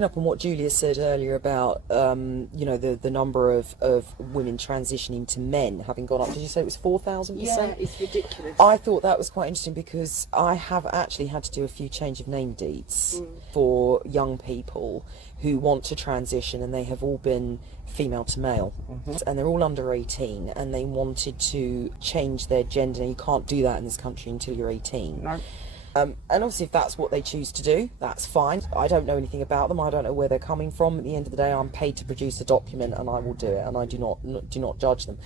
Up on what Julia said earlier about the number of women transitioning to men having gone up. Did you say it was 4,000%? Yeah, it's ridiculous. I thought that was quite interesting because I have actually had to do a few change of name deeds for young people who want to transition, and they have all been female to male, and they're all under 18, and they wanted to change their gender. You can't do that in this country until you're 18. No. And obviously if that's what they choose to do, that's fine. I don't know anything about them. I don't know where they're coming from. At the end of the day, I'm paid to produce a document, and I will do it, and I do not judge them.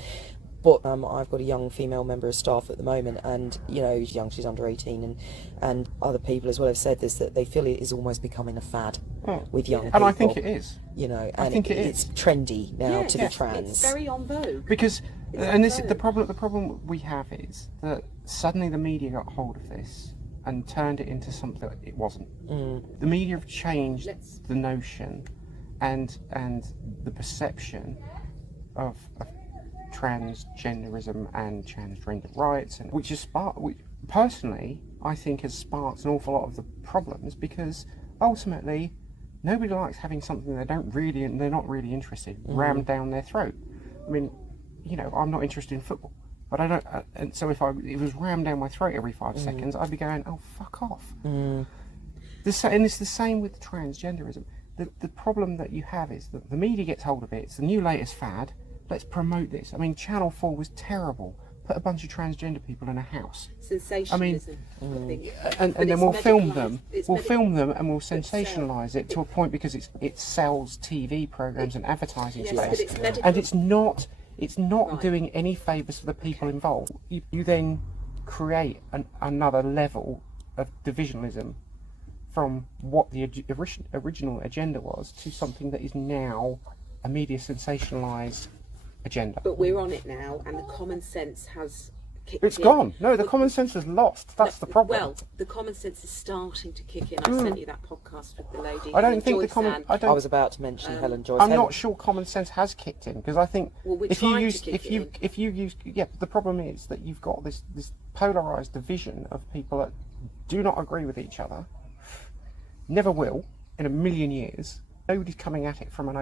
But I've got a young female member of staff at the moment, and she's young, she's under 18, and other people as well have said this, that they feel it is almost becoming a fad with young people. And I think it is. I think it's trendy now to be trans. It's very on vogue. Because, the problem we have is that suddenly the media got hold of this and turned it into something that it wasn't. The media have changed the notion and the perception of transgenderism and transgender rights, and which personally I think has sparked an awful lot of the problems, because ultimately nobody likes having something they're not really interested rammed down their throat. I mean, I'm not interested in football, but I don't, and so if it was rammed down my throat every 5 seconds, I'd be going, oh, fuck off. And it's the same with transgenderism. The problem that you have is that the media gets hold of it. It's the new latest fad. Let's promote this. I mean, Channel 4 was terrible. Put a bunch of transgender people in a house. Sensationalism. And then we'll film them. We'll film them and we'll sensationalise it to a point, because it sells TV programmes and advertising space. And it's not doing any favours for the people involved. You then create another level of divisionalism from what the original agenda was to something that is now a media sensationalised agenda. But we're on it now, and the common sense has kicked It's in. gone. No, the common sense is lost. That's the problem. Well, the common sense is starting to kick in. I sent you that podcast with the lady. I don't think the common. I was about to mention Helen Joyce. I'm not sure common sense has kicked in, because I think Well, if you use the problem is that you've got this polarized division of people that do not agree with each other, never will in a million years. Nobody's coming at it from an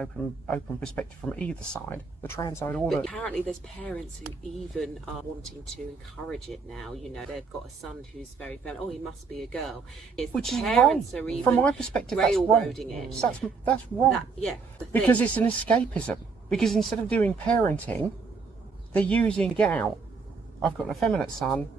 open perspective from either side, the trans side or But apparently there's parents who even are wanting to encourage it now. They've got a son who's very feminine. Oh, he must be a girl. Which is parents wrong. Are even from my perspective, that's wrong. railroading it. That's wrong. Because it's an escapism. Because instead of doing parenting, they're using to get out. I've got an effeminate son.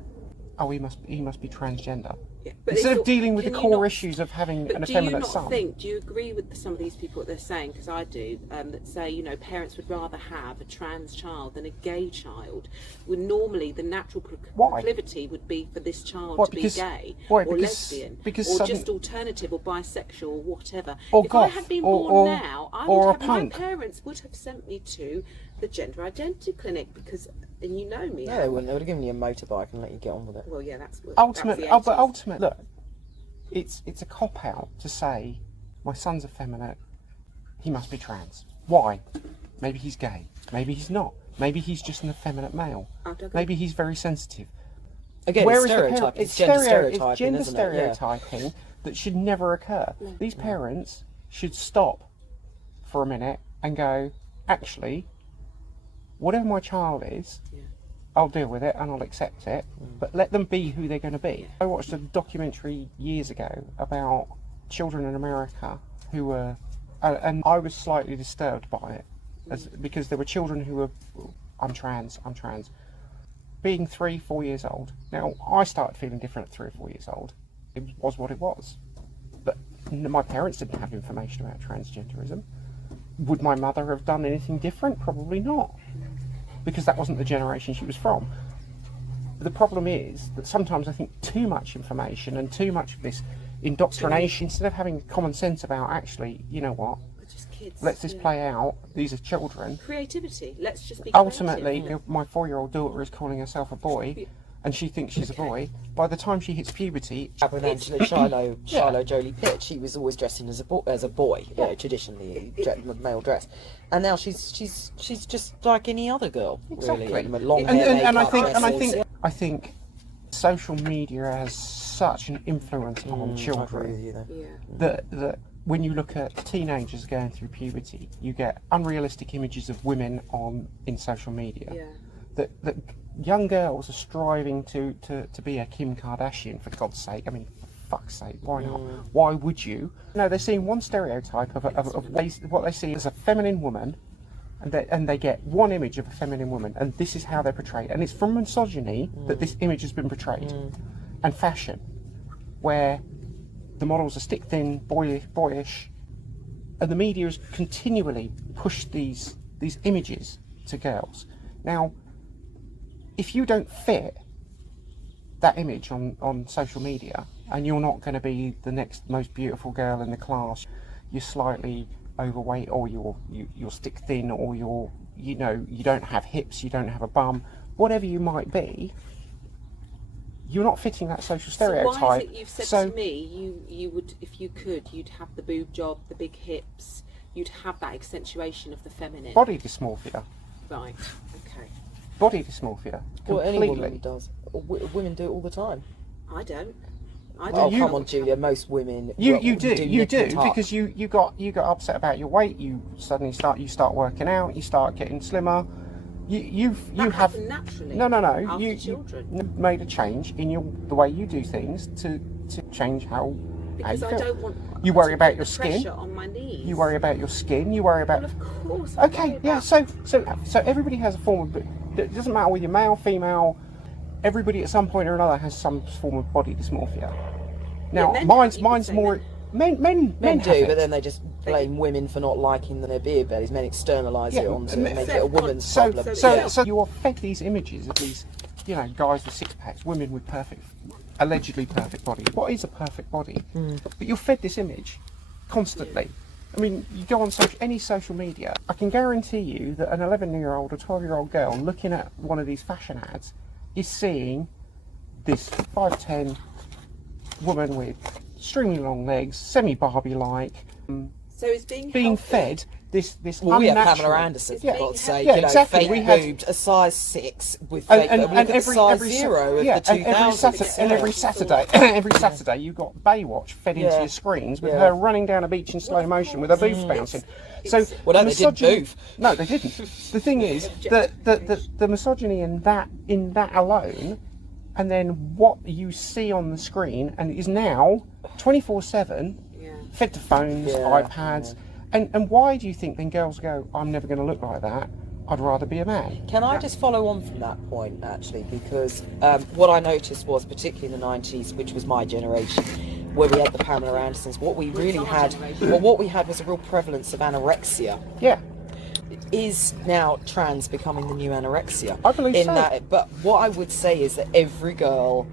Oh, he must be transgender. Yeah, instead of dealing with the core issues of having an effeminate son. Do you agree with some of these people, what they're saying? Because I do, that say, parents would rather have a trans child than a gay child. When normally the natural proclivity would be for this child to be gay or lesbian, or just alternative or bisexual or whatever. If I had been born now, my parents would have sent me to the gender identity clinic, because, and you know me. No, they wouldn't. They would have given you a motorbike and let you get on with it. Well, yeah, that's what. Ultimately, look, it's a cop out to say my son's effeminate, he must be trans. Why? Maybe he's gay. Maybe he's not. Maybe he's just an effeminate male. Maybe he's very sensitive. Again, it's stereotyping. It's gender stereotyping that should never occur. These parents should stop for a minute and go, actually, whatever my child is, I'll deal with it and I'll accept it, but let them be who they're going to be. I watched a documentary years ago about children in America who were, and I was slightly disturbed by it, because there were children who were, I'm trans, being 3-4 years old. Now, I started feeling different at 3 or 4 years old. It was what it was. But my parents didn't have information about transgenderism. Would my mother have done anything different? Probably not, because that wasn't the generation she was from. But the problem is that sometimes I think too much information and too much of this indoctrination, instead of having common sense about, actually, you know what, just kids, let this play out, these are children. Creativity, let's just be ultimately creative. My 4-year-old daughter is calling herself a boy, and she thinks she's a boy. By the time she hits puberty, with Angela Shiloh Jolie Pitt, she was always dressing as a boy, traditionally male dress, and now she's just like any other girl, exactly. Really, with long hair, and I think social media has such an influence on children that when you look at teenagers going through puberty, you get unrealistic images of women in social media. Yeah. That young girls are striving to be a Kim Kardashian, for God's sake. I mean, for fuck's sake, why not? Why would you? No, they're seeing one stereotype of what they see as a feminine woman, and they get one image of a feminine woman, and this is how they're portrayed. And it's from misogyny that this image has been portrayed, and fashion, where the models are stick thin, boyish, and the media has continually pushed these images to girls. Now, if you don't fit that image on social media, and you're not going to be the next most beautiful girl in the class, you're slightly overweight, or you're stick thin, or you don't have hips, you don't have a bum, whatever you might be, you're not fitting that social stereotype. So why is it you've said to me you would, if you could, you'd have the boob job, the big hips, you'd have that accentuation of the feminine? Body dysmorphia. Right, okay. Body dysmorphia. Well, any Completely. woman does. Women do it all the time. I don't. Oh, come on, Julia. Most women. You do do nip and tuck. because you got upset about your weight. You suddenly start working out. You start getting slimmer. You have happened naturally. No. After children. You made a change in the way you do things to change how Because you I feel. don't want. You worry to about put your the skin. pressure on my knees. You worry about your skin. You worry about. Well, of course. I Okay, worry yeah. about- So everybody has a form of. It doesn't matter whether you're male, female. Everybody at some point or another has some form of body dysmorphia. Now, men mine's have, you could say more. Men Men have do, it. but then they just blame women for not liking their beard bellies. Men externalise it onto and it, make it a woman's so problem. you're fed these images of these, guys with six packs, women with allegedly perfect bodies. What is a perfect body? But you're fed this image constantly. I mean, you go on any social media, I can guarantee you that an 11-year-old or 12-year-old girl looking at one of these fashion ads is seeing this 5'10" woman with extremely long legs, semi-Barbie-like, So it's being fed this Well, we have unnatural... Pamela Anderson, for Yeah. God's sake. Yeah, exactly. Fake We had- boobed, a size 6 with fake. and look at the size every 0 of yeah, the 2000s. and every Saturday, every Saturday you got Baywatch fed into Yeah. your screens with Yeah. her running down a beach in slow motion with her boobs bouncing. So Well, no, they didn't misogyny- move. No, they didn't. The thing is that the misogyny in that alone, and then what you see on the screen, and it is now 24/7 fed to phones, Yeah. iPads. And why do you think then girls go, I'm never going to look like that, I'd rather be a man? Can I just follow on from that point, actually? Because what I noticed was, particularly in the 90s, which was my generation, where we had the Pamela Andersons, what we really had, what we had was a real prevalence of anorexia. Yeah. Is now trans becoming the new anorexia? I believe so. But what I would say is that every girl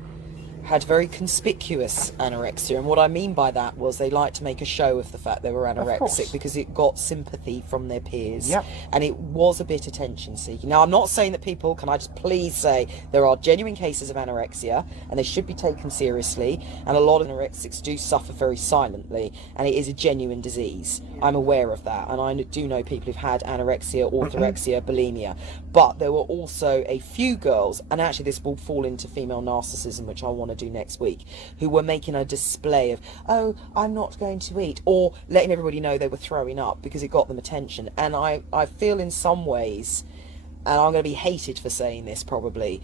had very conspicuous anorexia, and what I mean by that was they liked to make a show of the fact they were course. anorexic because it got sympathy from their peers. Yep. And it was a bit attention seeking. Now, I'm not saying that people, can I just please say, there are genuine cases of anorexia and they should be taken seriously, and a lot of anorexics do suffer very silently, and it is a genuine disease. I'm aware of that, and I do know people who've had anorexia, orthorexia, bulimia, but there were also a few girls, and actually this will fall into female narcissism, which I want to do next week, who were making a display of, oh, I'm not going to eat, or letting everybody know they were throwing up because it got them attention. And I feel in some ways, and I'm going to be hated for saying this probably,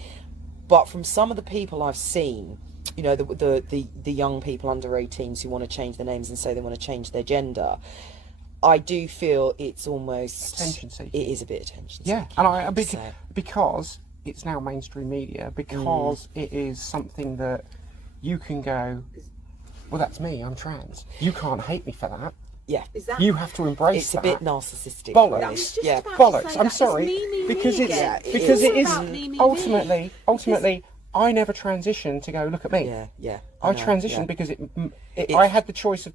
but from some of the people I've seen, the young people under 18s who want to change their names and say they want to change their gender, I do feel it's almost Attention seeking. It is a bit attention seeking. Yeah, and So, because it's now mainstream media, because it is something that you can go, well, that's me, I'm trans. You can't hate me for that. yeah, Is that? You have to embrace it's that. a bit narcissistic. Bollocks. I was just Yeah, about to Bollocks. say I'm that. sorry, It's me, because it's again. because it all is about me, me, me. ultimately. I never transitioned to go look at me. Yeah. I know, transitioned yeah. because I had the choice of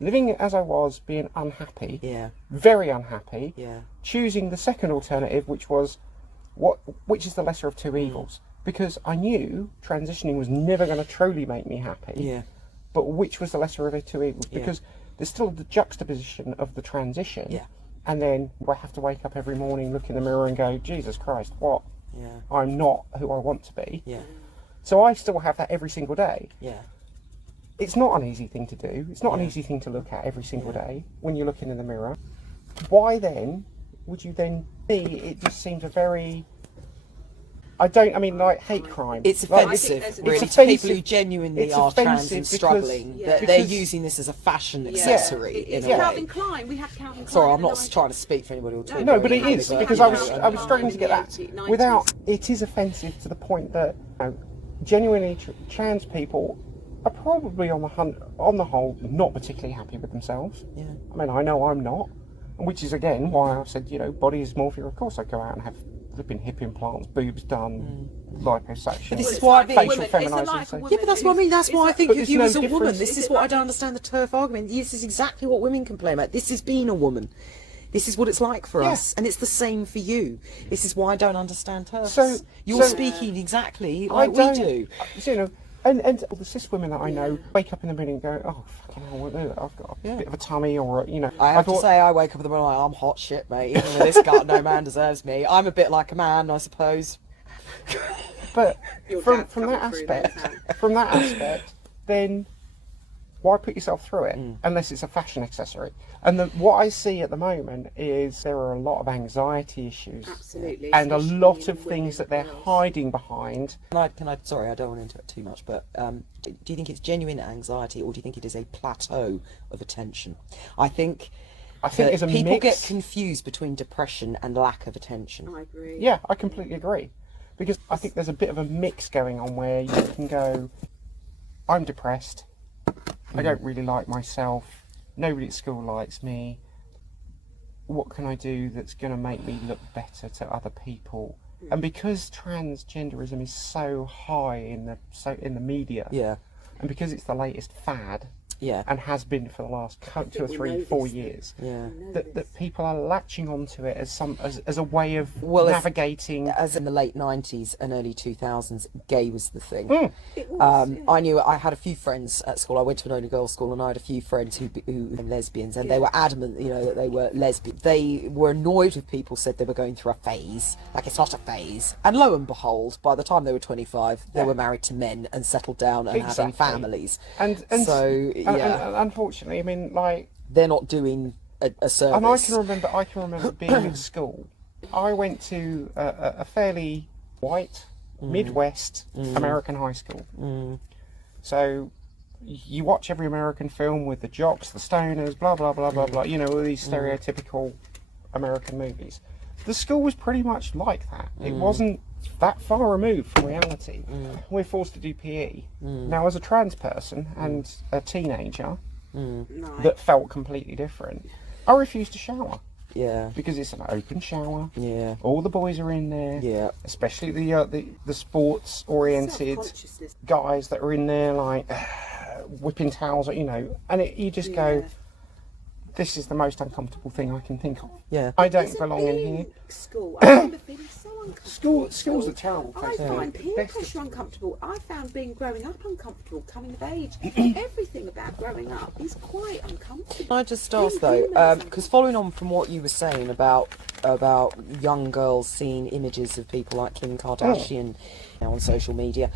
living as I was, being unhappy, Yeah. very unhappy, Yeah. choosing the second alternative, which is the lesser of two evils, because I knew transitioning was never going to truly make me happy. Yeah. But which was the lesser of the two evils? Because there's still the juxtaposition of the transition. Yeah. And then I have to wake up every morning, look in the mirror and go, Jesus Christ, what? Yeah. I'm not who I want to be. Yeah. So I still have that every single day. Yeah. It's not an easy thing to do. It's not an easy thing to look at every single day when you're looking in the mirror. Why then would you then be? It just seems a very... I mean, like hate crime. It's offensive, really, it's to people offensive. who genuinely It's are trans offensive and struggling. because- They're because- using this as a fashion accessory It's in a Calvin way. Klein. We had Calvin Klein. Sorry, I'm in the not 90s. trying to speak for anybody or talk. No, but it about is, but, because you I know, was struggling to get that 90s. without... It is offensive to the point that genuinely trans people are probably on the whole not particularly happy with themselves. Yeah. I mean, I know I'm not, which is again why I said, you know, body dysmorphia. Of course, I go out and have flipping hip implants, boobs done, liposuction. But this is why I think- facial It's like feminising. a woman Yeah, but that's what I mean. That's why I think But of there's you no as a woman. difference. This is what I don't understand the TERF argument. This is exactly what women complain about. This is being a woman. This is what it's like for us, and it's the same for you. This is why I don't understand TERFs. So- You're so- speaking exactly I like we don't, do. you know, and all the cis women that I know wake up in the morning and go, oh fucking hell, I've got a bit of a tummy, or you know. I have to thought- say, I wake up in the morning like, I'm hot shit, mate. Even with this gut, no man deserves me. I'm a bit like a man, I suppose. But Your from dad's that coming through there, aspect, then why put yourself through it unless it's a fashion accessory? And what I see at the moment is there are a lot of anxiety issues, Absolutely, and a especially lot in of women things that they're girls. hiding behind. Sorry, I don't want to interrupt too much, but do you think it's genuine anxiety, or do you think it is a plateau of attention? I think that there's a people mix. get confused between depression and lack of attention. I agree. Yeah, I completely agree, because I think there's a bit of a mix going on where you can go, I'm depressed, I don't really like myself, nobody at school likes me, what can I do that's going to make me look better to other people? And because transgenderism is so high in the media, Yeah, and because it's the latest fad, yeah, and has been for the last 2 or we 3, know 4 this, years, yeah. that people are latching onto it as a way of Well, navigating. As in the late 90s and early 2000s, gay was the thing. It was, yeah. I had a few friends at school. I went to an only girls' school, and I had a few friends who were lesbians, and they were adamant, you know, that they were lesbian. They were annoyed if people said they were going through a phase. Like, it's not a phase. And lo and behold, by the time they were 25, they were married to men and settled down and having families. And so, yeah, and unfortunately, I mean, like, they're not doing a service. and I can remember being at school. I went to a fairly white Midwest American high school. So you watch every American film with the jocks, the stoners, blah blah blah blah blah. You know, all these stereotypical American movies. The school was pretty much like that. It wasn't that far removed from reality. We're forced to do PE. Now, as a trans person and a teenager that felt completely different, I refused to shower Yeah, because it's an open shower. yeah, All the boys are in there. yeah. Especially the sports oriented Self-consciousness. guys that are in there, like whipping towels, you know, and you just go, this is the most uncomfortable thing I can think of. Yeah. I don't Isn't belong in being here. School. I remember feeling so uncomfortable. School's a terrible I place. find to peer be. pressure uncomfortable. I found growing up uncomfortable, coming of age. Everything about growing up is quite uncomfortable. Can I just ask though, because following on from what you were saying about young girls seeing images of people like Kim Kardashian now on social media,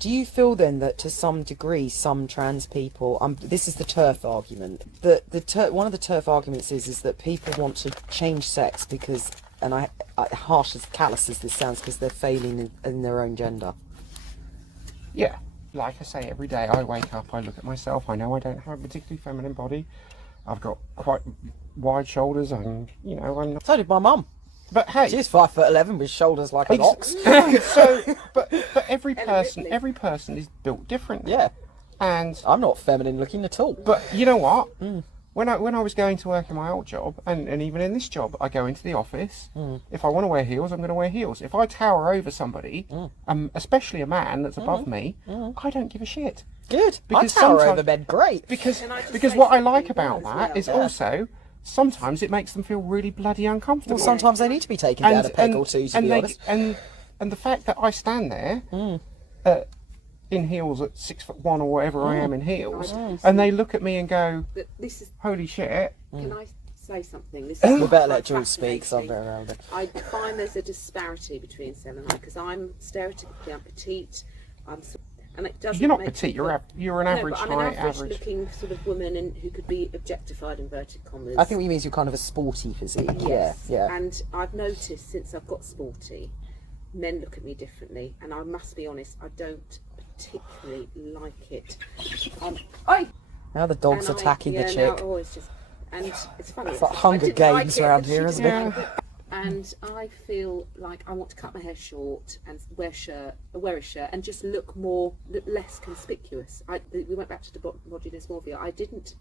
do you feel then that to some degree some trans people, this is the TERF argument, one of the TERF arguments is that people want to change sex because, and I harsh as callous as this sounds, because they're failing in their own gender. Yeah, like I say, every day I wake up, I look at myself, I know I don't have a particularly feminine body. I've got quite wide shoulders, and you know, I'm not... So did my mum. But hey, She's 5'11" with shoulders like an ox. so, but every person is built differently. Yeah, And I'm not feminine looking at all. but you know what? When I was going to work in my old job, and even in this job, I go into the office. If I want to wear heels, I'm going to wear heels. If I tower over somebody, especially a man that's above me, I don't give a shit. Good. Because I tower sometimes- over men. Great. Because Can I just because say what I something like as about well? that is Yeah. also sometimes it makes them feel really bloody uncomfortable. Well, sometimes they need to be taken down a peg or two, to be honest. and the fact that I stand there in heels at 6'1" or whatever I am in heels, and they look at me and go, But this is. "Holy shit!" Can I say something? This We is better quite let Jules speak, so I'm fascinating. very around it. I find there's a disparity between Sel and I because I'm stereotypically I'm petite, And it doesn't You're not make petite. me feel- You're an No, average but I'm height, an average. looking sort of woman and who could be objectified, inverted commas. I think what you mean is you're kind of a sporty physique. Yes. Yeah. And I've noticed since I've got sporty, men look at me differently, and I must be honest, I don't particularly like it. Now the dog's attacking the chick. No, it's just, and it's funny. It's like Hunger Games around here, isn't it? Yeah. And I feel like I want to cut my hair short and wear a shirt and just look less conspicuous. We went back to the body dysmorphia. I didn't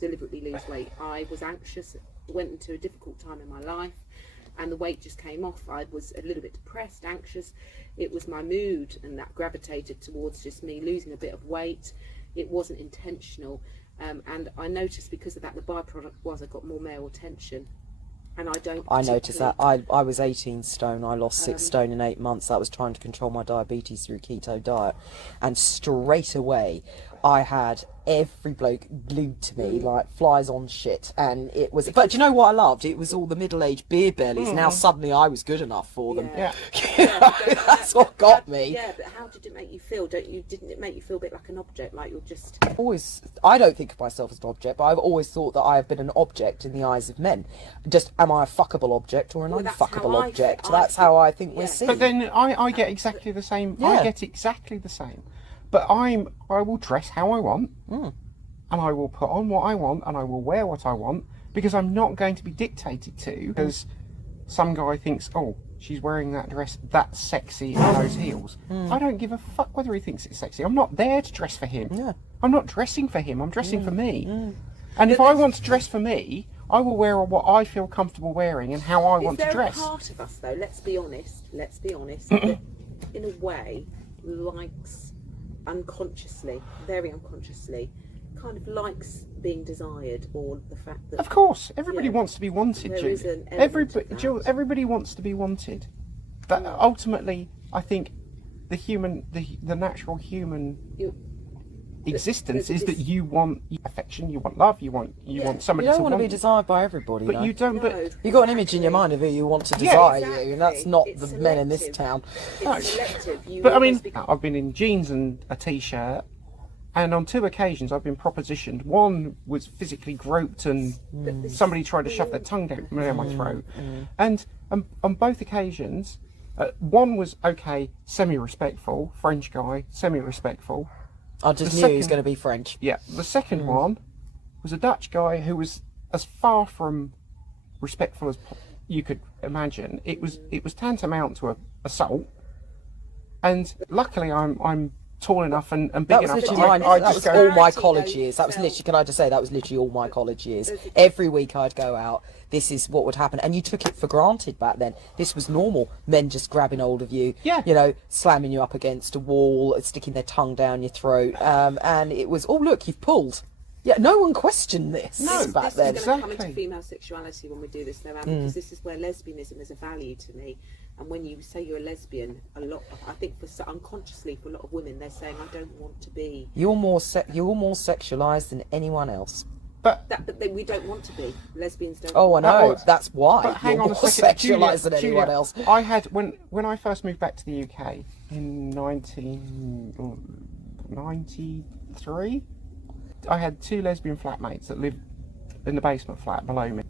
deliberately lose weight. I was anxious, went into a difficult time in my life, and the weight just came off. I was a little bit depressed, anxious. It was my mood, and that gravitated towards just me losing a bit of weight. It wasn't intentional, and I noticed because of that the byproduct was I got more male attention. And I noticed that. I was 18 stone. I lost 6 stone in 8 months. I was trying to control my diabetes through keto diet. And straight away, I had every bloke glued to me like flies on shit. And it was... But do you know what I loved? It was all the middle-aged beer bellies. Now suddenly I was good enough for them. Yeah. That's what got me. Yeah, but how did it make you feel? Didn't it make you feel a bit like an object? Like you're just... I don't think of myself as an object, but I've always thought that I have been an object in the eyes of men. Just, am I a fuckable object or an that's unfuckable how I object? feel. That's how I think we're seen. But then I get exactly the same. I get exactly the same. But I will dress how I want, and I will put on what I want, and I will wear what I want, because I'm not going to be dictated to. Because some guy thinks, oh, she's wearing that dress, that's sexy, and those heels. I don't give a fuck whether he thinks it's sexy. I'm not there to dress for him. Yeah. I'm not dressing for him. I'm dressing for me. And if I want to dress for me, I will wear what I feel comfortable wearing and how I want to dress. Is there a part of us, though, let's be honest, that in a way likes unconsciously, very unconsciously, kind of likes being desired, or the fact that... Of course, everybody wants to be wanted, there Julie. is an element of that. Jill, everybody wants to be wanted. But ultimately, I think the natural human existence is that you want affection, you want love, you want somebody You don't to want to be you. desired by everybody, But though. you don't. No, But You got an image in your mind of who you want to desire you, and that's not It's the men in this selective. town. It's selective. But I mean, I've been in jeans and a t-shirt, and on 2 occasions I've been propositioned. One was physically groped, and somebody tried to shove their tongue down my throat. And on both occasions, one was okay, semi-respectful, French guy, semi-respectful. I just The knew he was second- going to be French. Yeah, the second one was a Dutch guy who was as far from respectful as you could imagine. It was tantamount to assault. And luckily, I'm tall enough and big That was enough. literally that mine. I That just was go. all my Clarity, college though, years. That was yourself. literally, can I just say, that was literally all my college years. Every week I'd go out. This is what would happen. And you took it for granted back then. This was normal. Men just grabbing hold of you, Yeah. you know, slamming you up against a wall, sticking their tongue down your throat. And it was, oh, look, you've pulled. Yeah, no one questioned this back this then. is going to come Exactly. into female sexuality when we do this, though, Anne, because this is where lesbianism is a value to me. And when you say you're a lesbian, I think unconsciously for a lot of women, they're saying, I don't want to be. You're more sexualised than anyone else. But We don't want to be. Lesbians don't. Oh, I know. Oh, That's why But hang you're on more a second, sexualised than anyone else. I had when I first moved back to the UK in 1993. I had 2 lesbian flatmates that lived in the basement flat below me.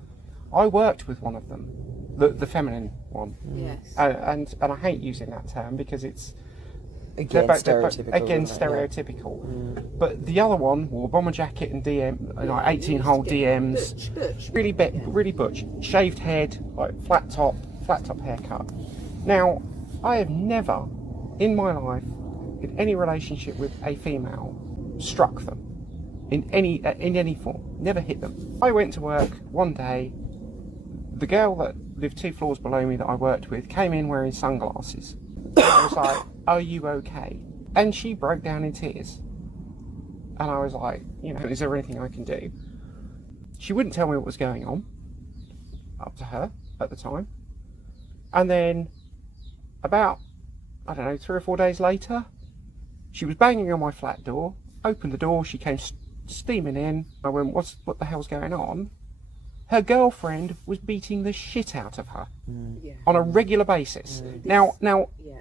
I worked with one of them, the feminine one. Yes. And I hate using that term because it's Again, stereotypical. Again, isn't it? Yeah. stereotypical. But the other one wore a bomber jacket and like 18-hole DMs. Butch. Really butch. Shaved head, like flat top haircut. Now, I have never, in my life, in any relationship with a female, struck them in any form. Never hit them. I went to work one day. The girl that lived 2 floors below me that I worked with came in wearing sunglasses. I was like, are you okay? And she broke down in tears. And I was like, is there anything I can do? She wouldn't tell me what was going on, up to her at the time. And then about, 3 or 4 days later, she was banging on my flat door, opened the door, she came steaming in. I went, what the hell's going on? Her girlfriend was beating the shit out of her on a regular basis. Now,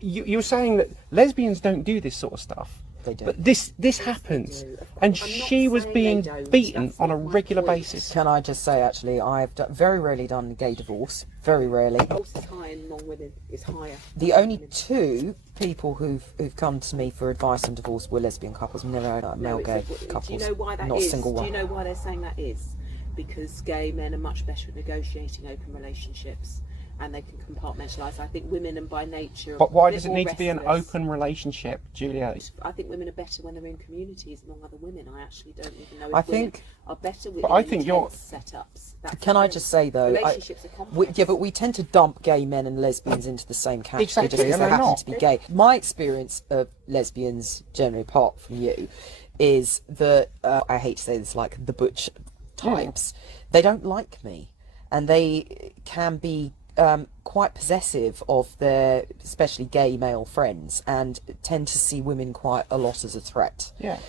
you're saying that lesbians don't do this sort of stuff, They do. But this happens, do. and I'm not she was saying being they don't, beaten that's on a not my regular point. basis. Can I just say, actually, I've very rarely done gay divorce. Very rarely. Divorce is high in non-women. It's higher. The only two people who've come to me for advice on divorce were lesbian couples. I've never had male gay couples. Do you know why that Not is? a single Do one. you know why they're saying that is? Because gay men are much better at negotiating open relationships, and they can compartmentalise. I think women, and by nature, But why a bit does it more need to be an restless. open relationship, Julia? I think women are better when they're in communities among other women. I actually don't even know if I women think- are better with But I think you're- setups. That's Can the I thing. just say though, relationships are complex. yeah, but we tend to dump gay men and lesbians into the same category Exactly, just because and they they're happen not. to be gay. My experience of lesbians, generally apart from you, is that I hate to say this, like the butch types, they don't like me, and they can be quite possessive of their, especially gay male friends, and tend to see women quite a lot as a threat. Yeah.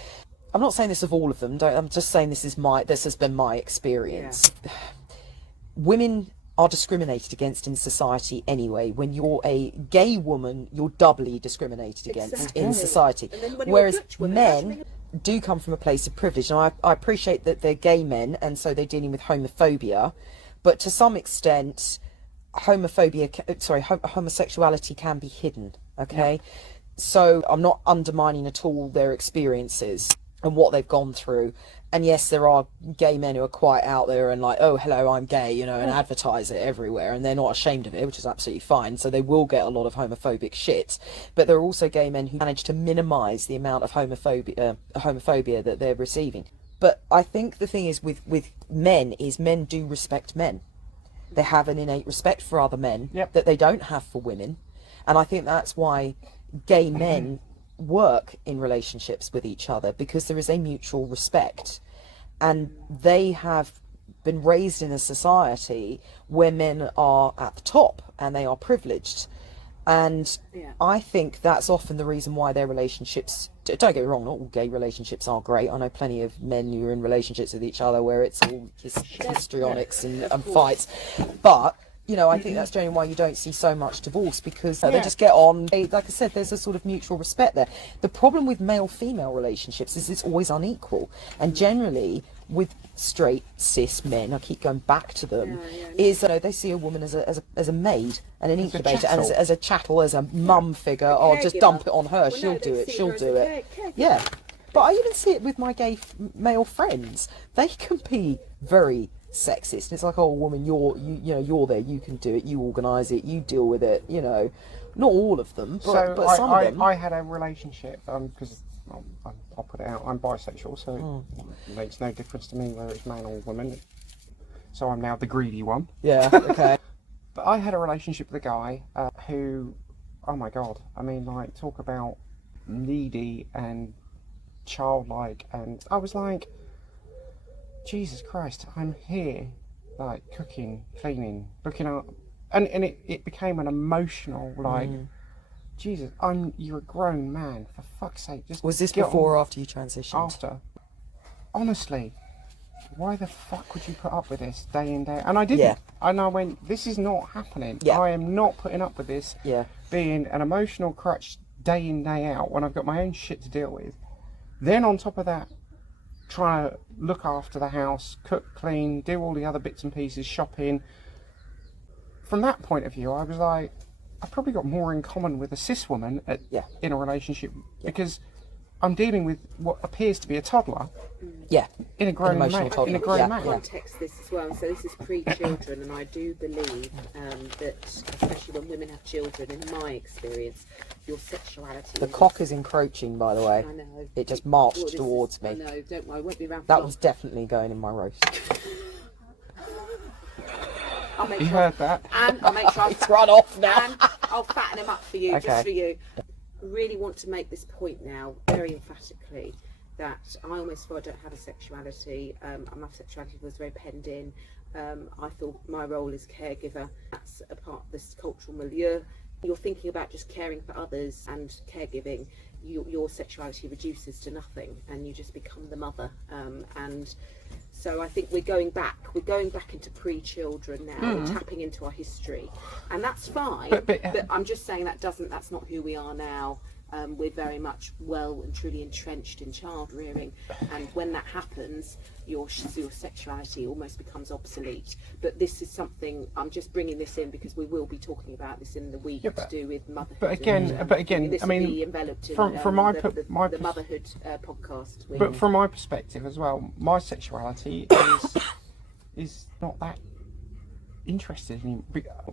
I'm not saying this of all of them. I'm just saying this has been my experience. Women are discriminated against in society anyway. When you're a gay woman, you're doubly discriminated against in Exactly. society. And then when you're a Whereas butch woman, men do come from a place of privilege. And I appreciate that they're gay men, and so they're dealing with homophobia. But to some extent, homosexuality can be hidden, okay? So I'm not undermining at all their experiences and what they've gone through. And yes, there are gay men who are quite out there and like, oh, hello, I'm gay, you know, and advertise it everywhere, and they're not ashamed of it, which is absolutely fine. So they will get a lot of homophobic shit. But there are also gay men who manage to minimise the amount of homophobia that they're receiving. But I think the thing is with men is men do respect men. They have an innate respect for other men that they don't have for women. And I think that's why gay men work in relationships with each other, because there is a mutual respect. And they have been raised in a society where men are at the top and they are privileged. And I think that's often the reason why their relationships, don't get me wrong, not all gay relationships are great. I know plenty of men who are in relationships with each other where it's all histrionics and fights. But, you know, I think that's generally why you don't see so much divorce, because they just get on. Like I said, there's a sort of mutual respect there. The problem with male-female relationships is it's always unequal. And generally, with straight cis men, I keep going back to them, is that they see a woman as a maid and an incubator and as a chattel, as a mum figure. Or just dump it on her. She'll do it. She'll do it. Yeah. But I even see it with my gay male friends. They can be very sexist. It's like, oh, woman, you're there, you can do it, you organise it, you deal with it. You know, not all of them, but some of them. I had a relationship because I'll put it out. I'm bisexual, so it makes no difference to me whether it's man or woman. So I'm now the greedy one. Yeah. Okay. But I had a relationship with a guy who, oh my god, I mean, like, talk about needy and childlike, and I was like, Jesus Christ, I'm here, like, cooking, cleaning, looking up, and it became an emotional, like, Jesus, you're a grown man, for fuck's sake, just Was this get before or on. after you transitioned? After. Honestly, why the fuck would you put up with this day in, day out? And I didn't. Yeah. And I went, this is not happening. Yeah. I am not putting up with this being an emotional crutch day in, day out when I've got my own shit to deal with. Then on top of that, try to look after the house, cook, clean, do all the other bits and pieces, shopping. From that point of view, I was like, I've probably got more in common with a cis woman in a relationship because I'm dealing with what appears to be a toddler. Yeah. In a grown man. toddler. In a grown Yeah. man. Context this as well. So this is pre-children, and I do believe that, especially when women have children, in my experience, your sexuality. The cock is encroaching, by the way. I know. It just marched Well, this towards is, me. I know. Don't worry. I won't be around for That long. was definitely going in my roast. I'll make You sure. heard that? And I'll make sure It's run off now. And I'll fatten him up for you, Okay. just for you. Really want to make this point now, very emphatically, that I almost feel I don't have a sexuality. My sexuality was very penned in. I feel my role is caregiver. That's a part of this cultural milieu. You're thinking about just caring for others and caregiving. Your sexuality reduces to nothing, and you just become the mother. And so I think we're going back into pre-children now. We're tapping into our history, and that's fine. But but I'm just saying that's not who we are now. we're very much well and truly entrenched in child rearing, and when that happens, your sexuality almost becomes obsolete. But this is something, I'm just bringing this in because we will be talking about this in the week to do with motherhood. But again, this I will mean, be enveloped in from my the motherhood podcast. But from my perspective as well, my sexuality is not that interested in.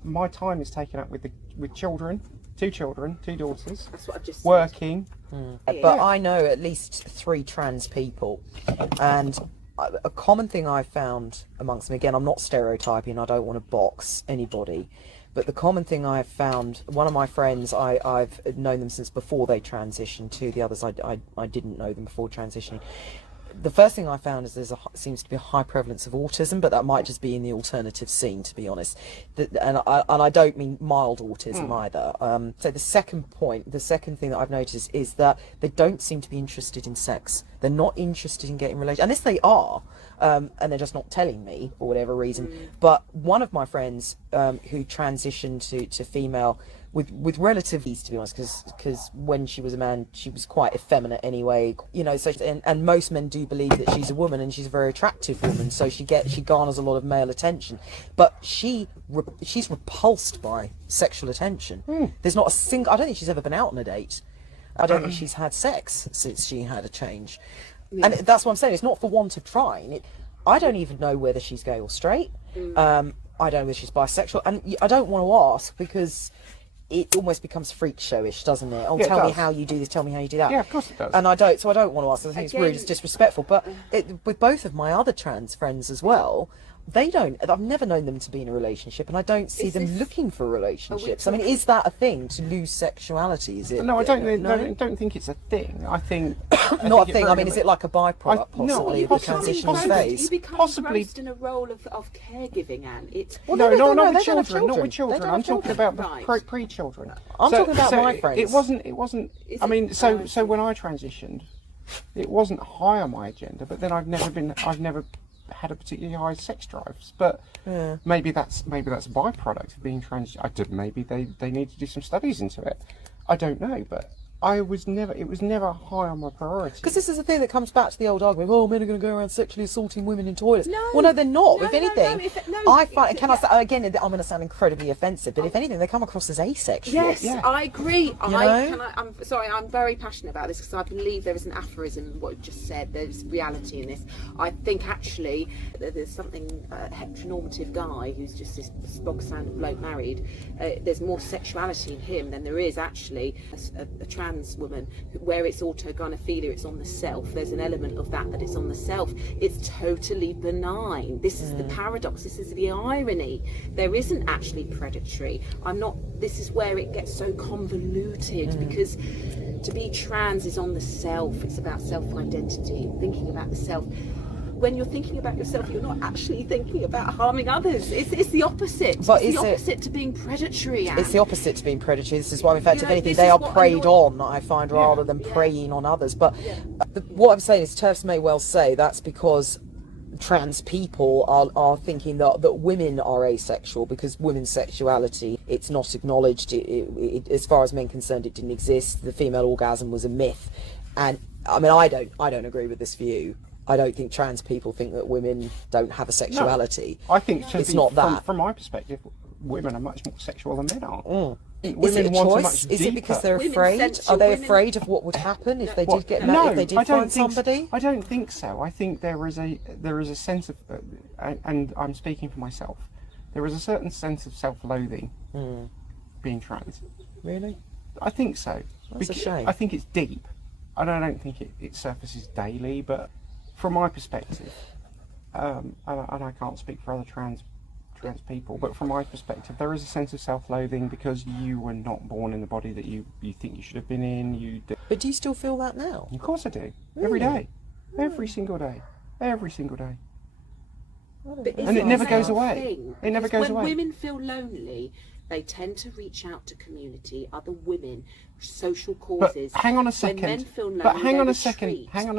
My time is taken up with children, two daughters. That's what I've just working. But I know at least 3 trans people, and a common thing I've found amongst them, again, I'm not stereotyping, I don't want to box anybody, but the common thing I've found, one of my friends, I've known them since before they transitioned, to the others I didn't know them before transitioning. The first thing I found is seems to be a high prevalence of autism, but that might just be in the alternative scene, to be honest. And I don't mean mild autism either. So the second thing that I've noticed is that they don't seem to be interested in sex. They're not interested in getting relations, unless they are, and they're just not telling me for whatever reason. But one of my friends who transitioned to female with relative ease, to be honest, because when she was a man, she was quite effeminate anyway, you know. So and most men do believe that she's a woman, and she's a very attractive woman, so she garners a lot of male attention. But she's repulsed by sexual attention. There's not a single. I don't think she's ever been out on a date. I don't think she's had sex since she had a change, and that's what I'm saying. It's not for want of trying. I don't even know whether she's gay or straight. I don't know whether she's bisexual, and I don't want to ask because it almost becomes freak showish, doesn't it? Oh, tell me how you do this, tell me how you do that. Yeah, of course it does. And I don't want to ask. I think it's rude, it's disrespectful. But with both of my other trans friends as well, I've never known them to be in a relationship, and I don't see them looking for relationships. I mean, is that a thing, to lose sexuality? Is it? No, I don't think it's a thing. I think not a thing. I mean, is it like a byproduct possibly of the transitional phase? You become engrossed in a role of caregiving, Anne. Not with children. Not with children. I'm talking about pre-children. I'm talking about my friends. It wasn't. I mean, so when I transitioned, it wasn't high on my agenda. But then I've never had a particularly high sex drives, but maybe that's a byproduct of being trans. Maybe they need to do some studies into it. I don't know, but it was never high on my priority. Because this is the thing that comes back to the old argument, oh, men are going to go around sexually assaulting women in toilets. No, they're not. If anything, I find, again, I'm going to sound incredibly offensive, but if anything, they come across as asexual. Yes, I agree. I'm sorry, I'm very passionate about this because I believe there is an aphorism in what you just said. There's reality in this. I think actually there's something, a heteronormative guy who's just this bog-standard bloke married, there's more sexuality in him than there is actually a trans woman, where it's autogynephilia, it's on the self. There's an element of that it's on the self. It's totally benign. This is the paradox. This is the irony. There isn't actually predatory. This is where it gets so convoluted, because to be trans is on the self. It's about self-identity, thinking about the self. When you're thinking about yourself, you're not actually thinking about harming others. It's the opposite. But it's the opposite to being predatory. Anne. It's the opposite to being predatory. This is why, in fact, if anything, they are preyed on, I find, rather than preying on others. But what I'm saying is, TERFS may well say that's because trans people are thinking that women are asexual, because women's sexuality, it's not acknowledged. As far as men concerned, it didn't exist. The female orgasm was a myth. And I mean, I don't agree with this view. I don't think trans people think that women don't have a sexuality. No, I think it's not that. From my perspective, women are much more sexual than men are. Is it a choice? Is it because they're afraid? Are they afraid of what would happen if they did get married? If they did find somebody? I don't think so. I think there is a sense of, and I'm speaking for myself, there is a certain sense of self-loathing being trans. Really? I think so. That's a shame. I think it's deep. I don't think it surfaces daily, but from my perspective, and I can't speak for other trans people, but from my perspective, there is a sense of self-loathing because you were not born in the body that you think you should have been in. But do you still feel that now? Of course I do. Really? Every day. Every single day. Every single day. And it never goes away. It never goes away. When women feel lonely, they tend to reach out to community, other women, social causes. But hang on a second. When men feel lonely, Hang on a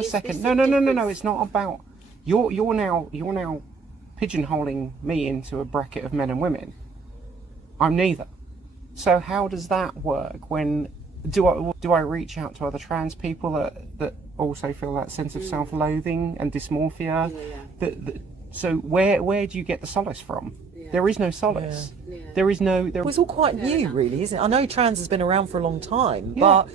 second. No. It's not about. You're now pigeonholing me into a bracket of men and women. I'm neither. So how does that work when do I reach out to other trans people that also feel that sense of self-loathing and dysmorphia? So where do you get the solace from? There is no solace. There is no. Well, it's all quite new, really, isn't it? I know trans has been around for a long time, but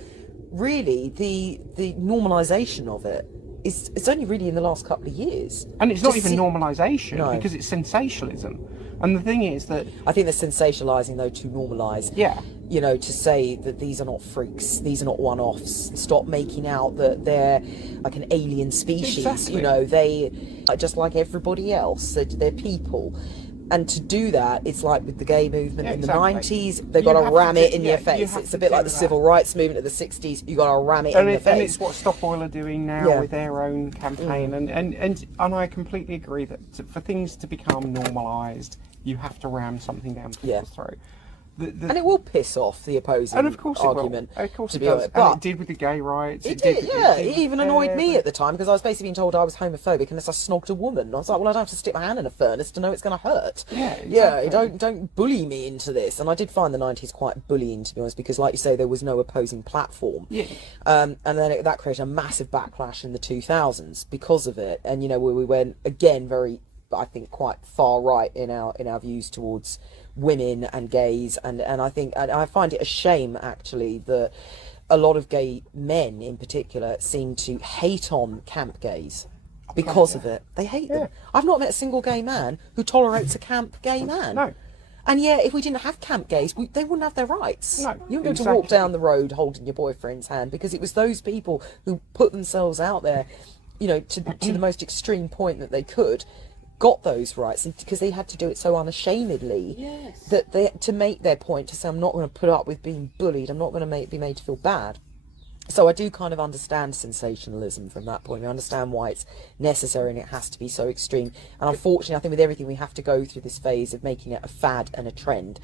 really the normalisation of it it's only really in the last couple of years. And it's not even normalisation, because it's sensationalism. And the thing is that I think they're sensationalising, though, to normalise. Yeah. You know, to say that these are not freaks, these are not one-offs. Stop making out that they're like an alien species. Exactly. You know, they are just like everybody else. They're people. And to do that, it's like with the gay movement in the 90s, they've got to ram it in your face. It's a bit like the civil rights movement of the 60s, you've got to ram it in the face. And it's what Stop Oil are doing now with their own campaign. And I completely agree that for things to become normalised, you have to ram something down people's throat. And it will piss off the opposing argument. Of course to it be does. honest. And But it did with the gay rights. It did. It even annoyed me at the time, because I was basically being told I was homophobic unless I snogged a woman. And I was like, well, I don't have to stick my hand in a furnace to know it's going to hurt. Yeah, exactly. Don't bully me into this. And I did find the 90s quite bullying, to be honest, because, like you say, there was no opposing platform. Yeah. And then that created a massive backlash in the 2000s because of it. And, you know, we went, again, very, I think, quite far right in our views towards women and gays, and I think, and I find it a shame, actually, that a lot of gay men in particular seem to hate on camp gays because of it. They hate them. I've not met a single gay man who tolerates a camp gay man. No. And yet, if we didn't have camp gays, they wouldn't have their rights. No, you wouldn't be able to walk down the road holding your boyfriend's hand, because it was those people who put themselves out there, you know, to the most extreme point that they could, got those rights, and because they had to do it so unashamedly, that they, to make their point, to say, I'm not going to put up with being bullied, I'm not going to be made to feel bad. So I do kind of understand sensationalism from that point. I understand why it's necessary and it has to be so extreme. And unfortunately, I think with everything, we have to go through this phase of making it a fad and a trend.